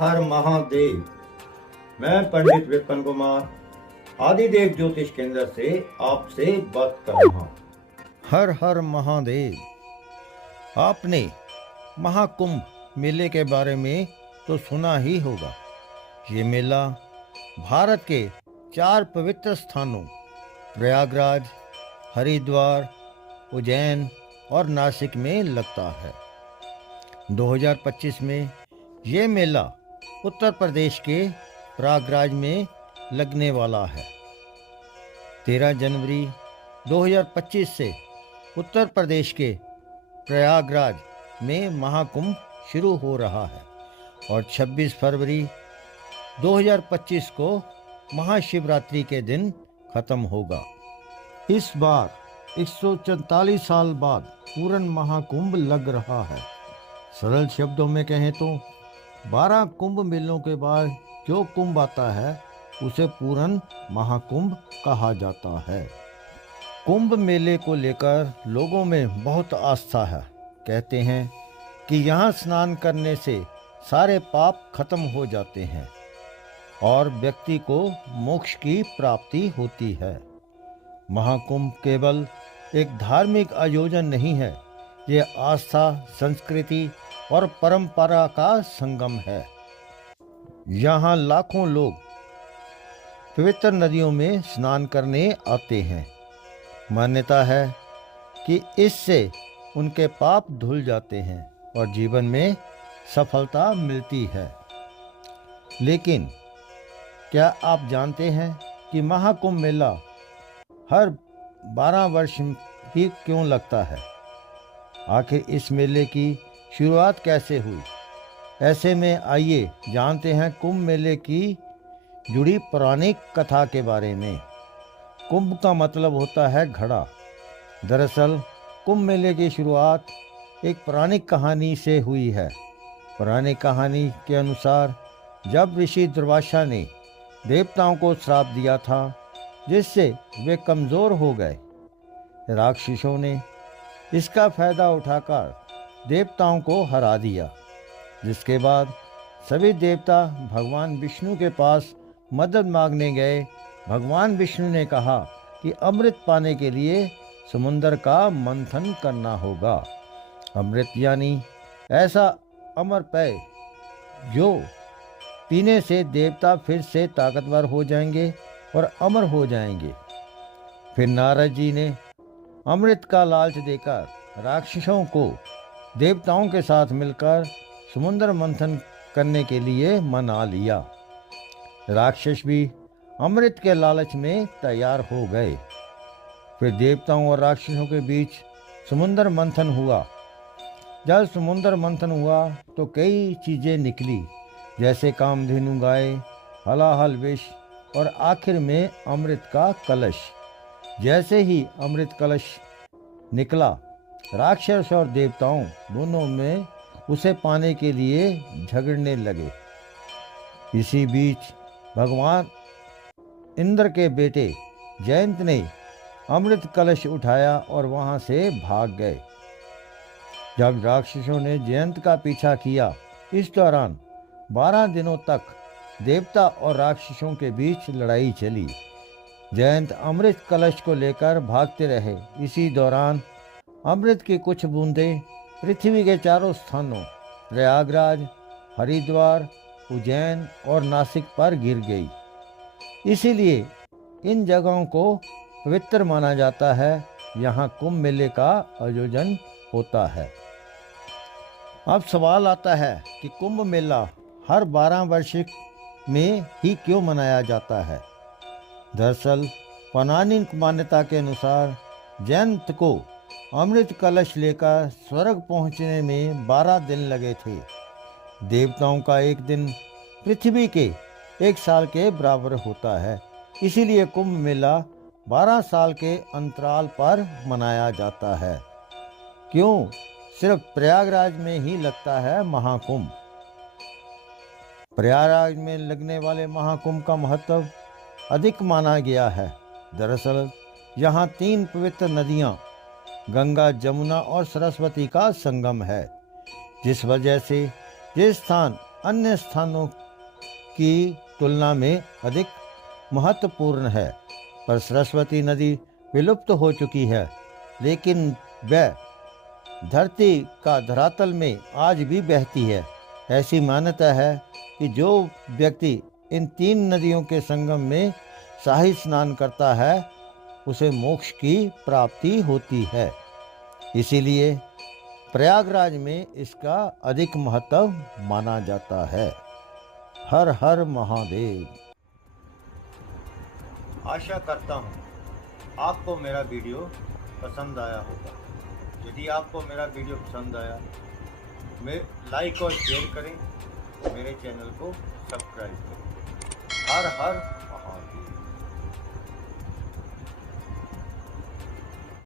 हर महादेव। मैं पंडित विपिन कुमार आदिदेव ज्योतिष केंद्र से आपसे बात कर रहा हूँ। हर हर महादेव। आपने महाकुंभ मेले के बारे में तो सुना ही होगा। ये मेला भारत के 4 पवित्र स्थानों प्रयागराज, हरिद्वार, उज्जैन और नासिक में लगता है। 2025 में ये मेला उत्तर प्रदेश के प्रयागराज में लगने वाला है। 13 जनवरी 2025 से उत्तर प्रदेश के प्रयागराज में महाकुंभ शुरू हो रहा है और 26 फरवरी 2025 को महाशिवरात्रि के दिन खत्म होगा। इस बार 144 साल बाद पूर्ण महाकुंभ लग रहा है। सरल शब्दों में कहें तो 12 कुंभ मेलों के बाद जो कुंभ आता है उसे पूर्ण महाकुंभ कहा जाता है। कुंभ मेले को लेकर लोगों में बहुत आस्था है। कहते हैं कि यहाँ स्नान करने से सारे पाप खत्म हो जाते हैं और व्यक्ति को मोक्ष की प्राप्ति होती है। महाकुंभ केवल एक धार्मिक आयोजन नहीं है, ये आस्था, संस्कृति और परंपरा का संगम है। यहाँ लाखों लोग पवित्र नदियों में स्नान करने आते हैं। मान्यता है कि इससे उनके पाप धुल जाते हैं और जीवन में सफलता मिलती है। लेकिन क्या आप जानते हैं कि महाकुंभ मेला हर 12 वर्ष ही क्यों लगता है? आखिर इस मेले की शुरुआत कैसे हुई? ऐसे में आइए जानते हैं कुंभ मेले की जुड़ी पौराणिक कथा के बारे में। कुंभ का मतलब होता है घड़ा। दरअसल कुंभ मेले की शुरुआत एक पौराणिक कहानी से हुई है। पौराणिक कहानी के अनुसार जब ऋषि दुर्वासा ने देवताओं को श्राप दिया था जिससे वे कमज़ोर हो गए, राक्षसों ने इसका फायदा उठाकर देवताओं को हरा दिया। जिसके बाद सभी देवता भगवान विष्णु के पास मदद मांगने गए। भगवान विष्णु ने कहा कि अमृत पाने के लिए समुद्र का मंथन करना होगा। अमृत यानी ऐसा अमर पेय जो पीने से देवता फिर से ताकतवर हो जाएंगे और अमर हो जाएंगे। फिर नारद जी ने अमृत का लालच देकर राक्षसों को देवताओं के साथ मिलकर समुद्र मंथन करने के लिए मना लिया। राक्षस भी अमृत के लालच में तैयार हो गए। फिर देवताओं और राक्षसों के बीच समुद्र मंथन हुआ। जब समुद्र मंथन हुआ तो कई चीज़ें निकली, जैसे कामधेनु गाय, हलाहल विष और आखिर में अमृत का कलश। जैसे ही अमृत कलश निकला, राक्षस और देवताओं दोनों में उसे पाने के लिए झगड़ने लगे। इसी बीच भगवान इंद्र के बेटे जयंत ने अमृत कलश उठाया और वहां से भाग गए। जब राक्षसों ने जयंत का पीछा किया, इस दौरान 12 दिनों तक देवता और राक्षसों के बीच लड़ाई चली। जयंत अमृत कलश को लेकर भागते रहे। इसी दौरान अमृत की कुछ बूंदें पृथ्वी के चारों स्थानों प्रयागराज, हरिद्वार, उज्जैन और नासिक पर गिर गई। इसीलिए इन जगहों को पवित्र माना जाता है। यहाँ कुंभ मेले का आयोजन होता है। अब सवाल आता है कि कुंभ मेला हर 12 वर्ष में ही क्यों मनाया जाता है? दरअसल पौराणिक मान्यता के अनुसार जयंत को अमृत कलश लेकर स्वर्ग पहुंचने में 12 दिन लगे थे। देवताओं का एक दिन पृथ्वी के 1 साल के बराबर होता है। इसीलिए कुंभ मेला 12 साल के अंतराल पर मनाया जाता है। क्यों सिर्फ प्रयागराज में ही लगता है महाकुंभ? प्रयागराज में लगने वाले महाकुंभ का महत्व अधिक माना गया है। दरअसल यहाँ 3 पवित्र नदियाँ गंगा, जमुना और सरस्वती का संगम है, जिस वजह से ये स्थान अन्य स्थानों की तुलना में अधिक महत्वपूर्ण है। पर सरस्वती नदी विलुप्त हो चुकी है, लेकिन वह धरती का धरातल में आज भी बहती है। ऐसी मान्यता है कि जो व्यक्ति इन 3 नदियों के संगम में शाही स्नान करता है उसे मोक्ष की प्राप्ति होती है। इसीलिए प्रयागराज में इसका अधिक महत्व माना जाता है। हर हर महादेव। आशा करता हूँ आपको मेरा वीडियो पसंद आया होगा। यदि आपको मेरा वीडियो पसंद आया, लाइक और शेयर करें, मेरे चैनल को सब्सक्राइब करें। हर हर